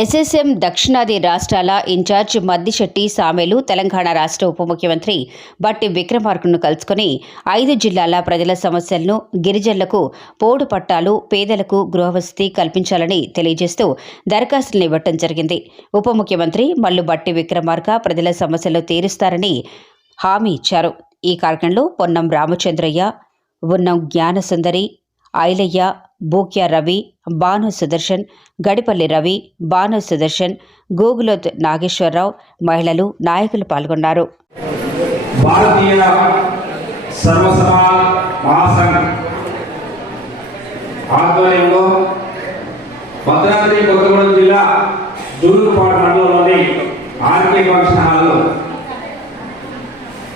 SSM దక్షిణాది రాష్ట్రాల incharge Maddisetti సామేలు Telangana రాష్ట్ర ఉప ముఖ్యమంత్రి బట్టి విక్రమార్కను కలుసుకుని 5 జిల్లాల ప్రజల సమస్యలను, గిరిజనులకు పోడు పట్టాలు, పేదలకు గృహవసతి కల్పించాలని తెలియజేస్తూ దరఖాస్తులు ఇవ్వటం జరిగింది. ఉప ముఖ్యమంత్రి మల్లు బట్టి విక్రమార్క ప్రజల సమస్యలు తీరుస్తారని హామీ ఇచ్చారు. ఈ కార్యక్రమంలో పొన్నం రామచంద్రయ్య, ఉన్నం జ్ఞానసుందరి, ఐలయ్య, బూక్య రవి, బాను సుదర్శన్, గడిపల్లి రవి, బాను సుదర్శన్, గూగులోత్ నాగేశ్వరరావు, మహిళలు, నాయకులు పాల్గొన్నారు. భారతీయ సర్వసమాజ్ మహాసంఘ్ ఆధ్వర్యంలో భద్రాద్రి కొత్తగూడెం జిల్లా దూరుపాడు మండలంలోని ఆర్కే ఫంక్షన్ హాల్లో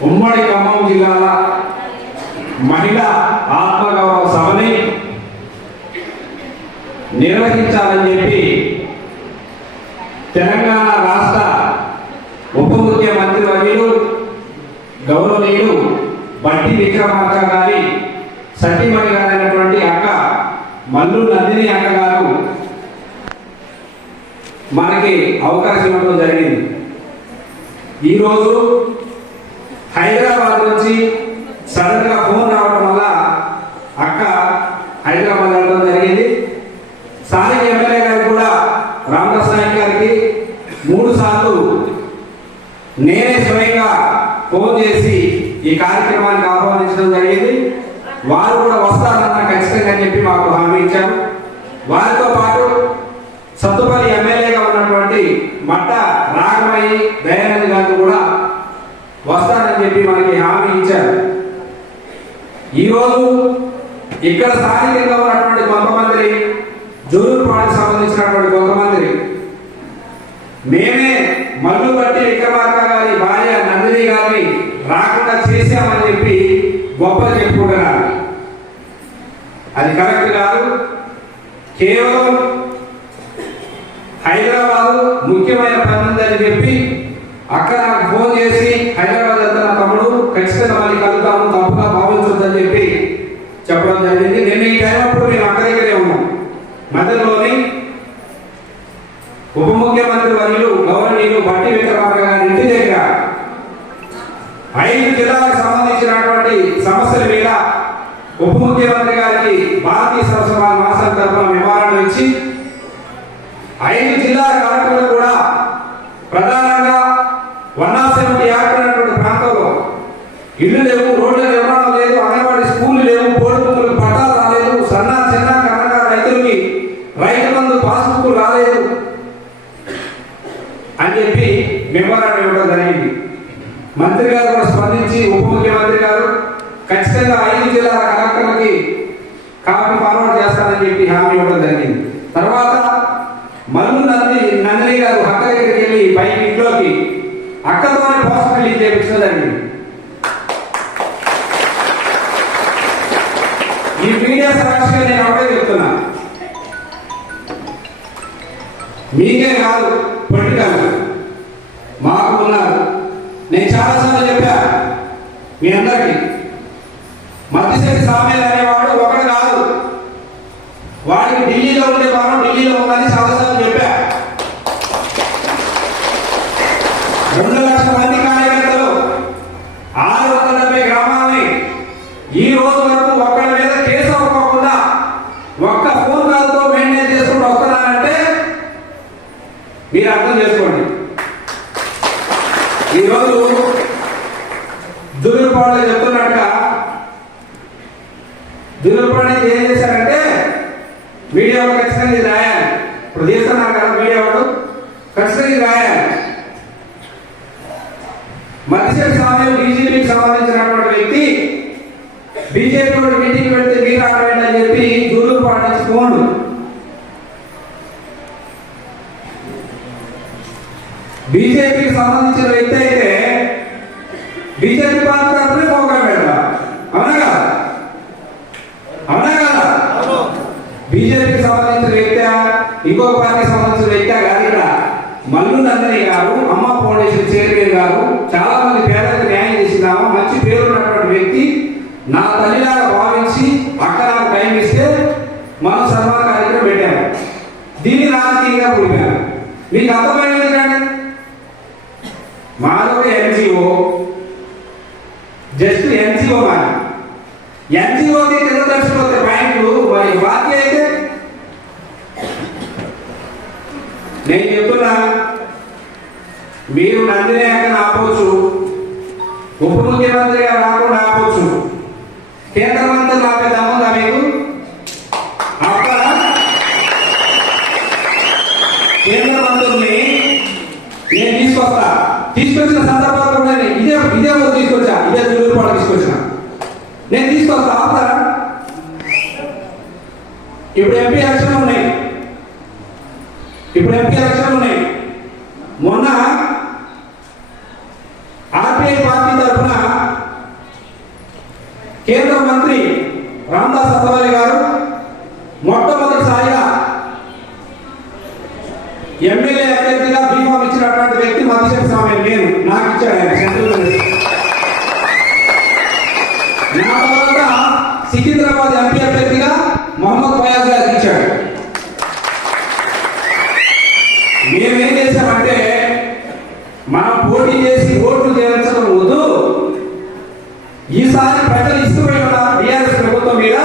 ఉమ్మడి ఖమ్మం జిల్లాల మహిళా ఆత్మగౌరవ సభని నిర్వహించాలని చెప్పి తెలంగాణ రాష్ట్ర ఉప ముఖ్యమంత్రి వర్యులు గౌరవనీయులు బట్టి విక్రమార్క గారి సతీమణి గారైనటువంటి అక్క మల్లు నందిని అక్క గారు మనకి అవకాశం ఇవ్వడం జరిగింది. ఈరోజు హైదరాబాద్ నుంచి సడన్ గా ఫోన్ రావడం వల్ల అక్క హైదరాబాద్ వెళ్ళడం జరిగింది. స్థానిక ఎమ్మెల్యే గారికి కూడా రామదాస్ నాయక్ గారికి 3 సార్లు నేనే స్వయంగా ఫోన్ చేసి ఈ కార్యక్రమానికి ఆహ్వానించడం జరిగింది. వారు కూడా వస్తారన్న ఖచ్చితంగా చెప్పి మాకు హామీ ఇచ్చారు. వారితో పాటు సత్తుపల్లి ఎమ్మెల్యేగా ఉన్నటువంటి మట్ట రాఘమయ్య దయానంద్ గారు కూడా వస్తారని చెప్పి మనకి హామీ ఇచ్చారు. ఈరోజు ఇక్కడ స్థానికంగా ఉన్నటువంటి కొంతమంది జూలూరుపాడుకు సంబంధించినటువంటి కొంతమంది మేమే మల్లు బట్టి విక్రమార్క గారి భార్య నందిని గారిని రాకుండా చేశామని చెప్పి గొప్ప చెప్పుకుంటున్నారు. అది కరెక్ట్ కాదు. కేవలం హైదరాబాద్ ముఖ్యమైన పని ఉందని చెప్పి అక్కడ నాకు ఫోన్ చేసి హైదరాబాద్ వెళ్తున్న తమ్ముడు ఖచ్చితంగా మళ్ళీ కలుద్దాము, తప్పుగా భావించొద్దని చెప్పి చెప్పడం జరిగింది. నేను ఈ టైం అప్పుడు మేము అక్క దగ్గరే ఉన్నాం. మధ్యలోని ఉప ముఖ్యమంత్రి వర్యులు గౌరవనీయులు బట్టి విక్రమార్క గారి ఇంటి దగ్గర 5 జిల్లాలకు సంబంధించినటువంటి సమస్యల మీద ఉప ముఖ్యమంత్రి గారికి భారతీయ సర్వసమాజ్ మహాసంఘ్ తరఫున నివారణ ఇచ్చి 5 జిల్లాల కలెక్టర్లు కూడా ప్రధానంగా 170 యాక్ట్ అనేటువంటి ప్రాంతంలో ఇల్లు లేవు, రోడ్ల నిర్మాణం లేదు, అంగన్వాడీ స్కూళ్ళు లేవు, పోడు భూములకు పట్టాలు రాలేదు, సన్న చిన్న కన్నగా రైతులకి రైతు బంధు పాస్బుక్ రాలేదు అని చెప్పి మెమోరాండం ఇవ్వడం జరిగింది. మంత్రి గారు కూడా స్పందించి ఉప ముఖ్యమంత్రి గారు ఖచ్చితంగా 5 జిల్లాల కలెక్టర్లకి కాపీ ఫార్వర్డ్ చేస్తానని చెప్పి హామీ ఇవ్వడం జరిగింది. తర్వాత మల్లు నందిని గారు అక్క దగ్గరికి వెళ్ళి పైకి ఇంట్లోకి అక్కతోనే పోస్ట్ రిలీజ్ చేయించడం జరిగింది. ఈ మీడియా సాక్షిగా నేను ఒకటే చెప్తున్నా, మీకే కాదు పొలిటికల్ మాకు ఉన్నారు. నేను చాలాసార్లు చెప్పా మీ అందరికీ, మద్దిశెట్టి సామేలు అనేవాడు ఒకడు కాదు, వాడికి ఢిల్లీలో ఉండే వారం ఢిల్లీలో ఉందని చాలాసార్లు చెప్పా. 2 లక్షల మంది కార్యకర్తలు 670 గ్రామాలని ఈ రోజు వరకు ఒక్కడి మీద కేసు అవ్వకుండా ఒక్క ఫోన్ కాల్తో మెయింటైన్ చేసుకుంటూ వస్తున్నారంటే మీరు అర్థం చేసుకోండి. ఈరోజు దుర్గపాడు చెప్తున్నట్టుగా దుర్గపాడు ఏం చేశారంటే మీడియాలో ఖచ్చితంగా ఇది రాయాలి. ఇప్పుడు చేస్తున్నారు కదా మీడియా వాడు, ఖచ్చితంగా ఇది రాయాలి. మద్దిశెట్టి సామేలు బీజేపీకి సంబంధించినటువంటి వ్యక్తి బీజేపీ వాడు మీటింగ్ పెడితే మీరు ఆడవేంటి అని చెప్పి దూరుపాడు నుంచి ఫోన్. బీజేపీకి సంబంధించిన వ్యక్తి అయితే బీజేపీ పార్టీ తరఫున ప్రోగ్రాం పెడతా, అవునా కదా? అవునా కదా? బీజేపీకి సంబంధించిన వ్యక్తి ఇంకొక పార్టీకి సంబంధించిన వ్యక్తి కాదు. ఇక్కడ మల్లు నందిని గారు, అమ్మ ఫౌండేషన్ చైర్మన్ గారు, చాలా మంది పేదలకు న్యాయం చేసినామా, మంచి పేరు ఉన్నటువంటి వ్యక్తి, నా తల్లిలాగా భావించి అక్క నాకు టైం ఇస్తే మనం సన్మాన కార్యక్రమం పెట్టాము. దీన్ని రాజకీయంగా కూడిపారు. మీకు అర్థమైంది కానీ మాధవ ఎన్జిఓ జస్ట్ ఎన్జిఓ కానీ ఎన్జిఓకి కింద దర్శిపోతే బ్యాంకులు మరి బాకీ అయితే నేను చెప్తున్నా మీరు నందిని అక్కడ ఆపవచ్చు, ఉప ముఖ్యమంత్రిగా రాకుండా ఆపవచ్చు, కేంద్ర మంత్రులు ఆపే దమ్ముందా మీకు? కేంద్ర మంత్రుల్ని నేను తీసుకొచ్చిన సందర్భాలు కూడా ఇదే రోజు తీసుకొచ్చా, ఇదే జూలూరుపాటు తీసుకొచ్చిన, నేను తీసుకొస్తా ఆపుతారా? ఇప్పుడు ఎంపీ ఎలక్షన్లు ఉన్నాయి, మొన్న ఆర్పిఐ పార్టీ తరఫున కేంద్ర మంత్రి రామదాస్ అథవాలే గారు మొట్టమొదటిసారిగా ఎమ్మెల్యే అభ్యర్థిగా బీఫామ్ ఇచ్చినటువంటి వ్యక్తి మధ్యశెట్టి సామయ్య. నేను నాకు ఇచ్చాడు ఆయన సెంట్రల్. నా తర్వాత సికింద్రాబాద్ ఎంపీ అభ్యర్థిగా మొహమ్మద్ ఫయాజ్ గారికి ఇచ్చాడు. మేమేం చేశామంటే మనం పోటీ చేసి ఓట్లు చేయించడం వద్దు, ఈసారి ప్రజలు ఇష్టమైన టీఆర్ఎస్ ప్రభుత్వం మీద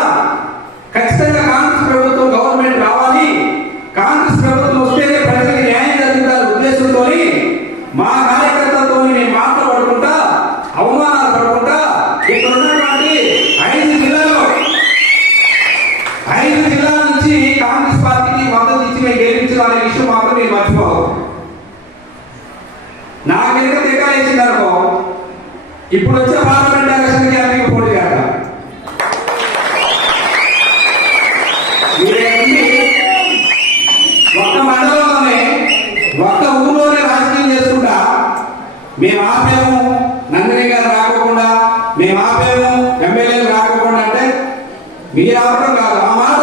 ఖచ్చితంగా కాంగ్రెస్ ప్రభుత్వం గవర్నమెంట్ రావాలి, కాంగ్రెస్ ప్రభుత్వం వస్తేనే ప్రజలకు న్యాయం జరుగుతారు ఉద్దేశంతో మా కార్యకర్తలతో మేము మాట్లాడుకుంటా అవమానాలు పడుకుంటా ఇక్కడ ఉన్నటువంటి 5 జిల్లాల నుంచి కాంగ్రెస్ పార్టీకి మద్దతు ఇచ్చి మేము గెలిపించాలనే విషయం మాత్రం మీరు మర్చిపోవాలి. నా మీద తెగా వేసిందనుకో ఇప్పుడు వచ్చే పార్లమెంట్ ఎలక్షన్కి మీకు పోటీ చేద్దాం. ఒక్క మండలంలోనే ఒక్క ఊళ్ళోనే రాజకీయం చేసుకుంటా మేము ఆపేము నందిని గారు రాకోకుండా, మేము ఆపేము ఎమ్మెల్యేలు రాకోకుండా అంటే మీరు ఆపడం కాదు, ఆ మాట